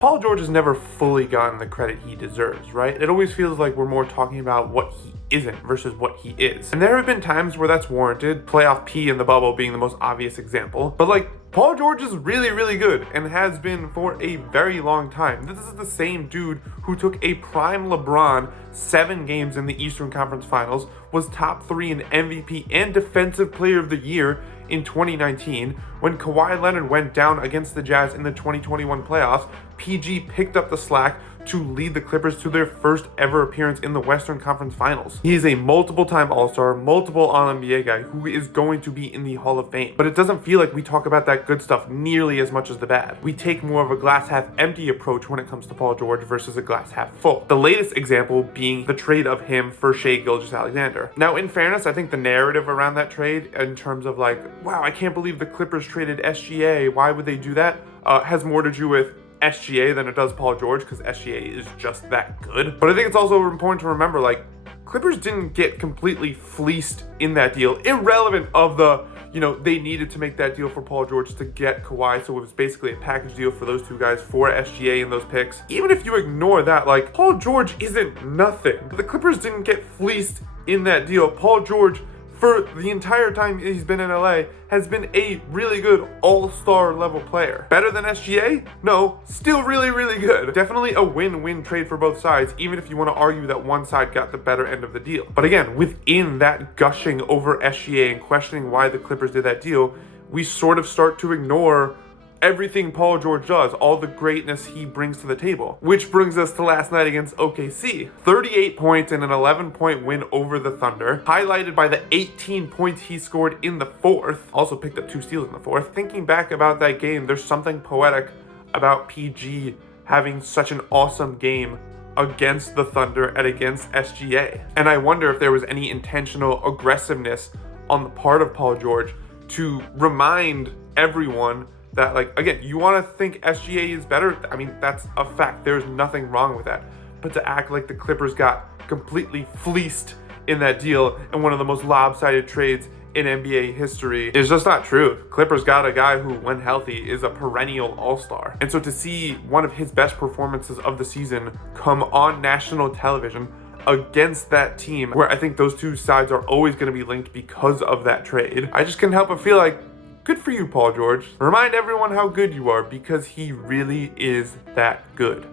Paul George has never fully gotten the credit he deserves, right? It always feels like we're more talking about what he isn't versus what he is. And there have been times where that's warranted, playoff P in the bubble being the most obvious example. But like, Paul George is really, really good and has been for a very long time. This is the same dude who took a prime LeBron 7 games in the Eastern Conference Finals, was top 3 in MVP and Defensive Player of the Year in 2019. When Kawhi Leonard went down against the Jazz in the 2021 playoffs, PG picked up the slack to lead the Clippers to their first ever appearance in the Western Conference Finals. He is a multiple-time All-Star, multiple All-NBA guy who is going to be in the Hall of Fame. But it doesn't feel like we talk about that good stuff nearly as much as the bad. We take more of a glass half empty approach when it comes to Paul George versus a glass half full. The latest example being the trade of him for Shai Gilgeous-Alexander. Now, in fairness, I think the narrative around that trade in terms of like, wow, I can't believe the Clippers traded SGA, why would they do that, has more to do with SGA than it does Paul George, because SGA is just that good. But I think it's also important to remember, like, Clippers didn't get completely fleeced in that deal, irrelevant of the, they needed to make that deal for Paul George to get Kawhi, so it was basically a package deal for those two guys for SGA and those picks. Even if you ignore that, like, Paul George isn't nothing. The Clippers didn't get fleeced in that deal. Paul George, for the entire time he's been in LA, has been a really good all-star level player. Better than SGA? No, still really, really good. Definitely a win-win trade for both sides, even if you want to argue that one side got the better end of the deal. But again, within that gushing over SGA and questioning why the Clippers did that deal, we sort of start to ignore everything Paul George does, all the greatness he brings to the table. Which brings us to last night against OKC. 38 points and an 11-point win over the Thunder, highlighted by the 18 points he scored in the fourth. Also picked up 2 steals in the fourth. Thinking back about that game, there's something poetic about PG having such an awesome game against the Thunder and against SGA. And I wonder if there was any intentional aggressiveness on the part of Paul George to remind everyone that, like, again, you want to think SGA is better. I mean, that's a fact. There's nothing wrong with that. But to act like the Clippers got completely fleeced in that deal and one of the most lopsided trades in NBA history is just not true. Clippers got a guy who, when healthy, is a perennial all-star. And so to see one of his best performances of the season come on national television against that team, where I think those two sides are always going to be linked because of that trade, I just can't help but feel like, good for you, Paul George. Remind everyone how good you are, because he really is that good.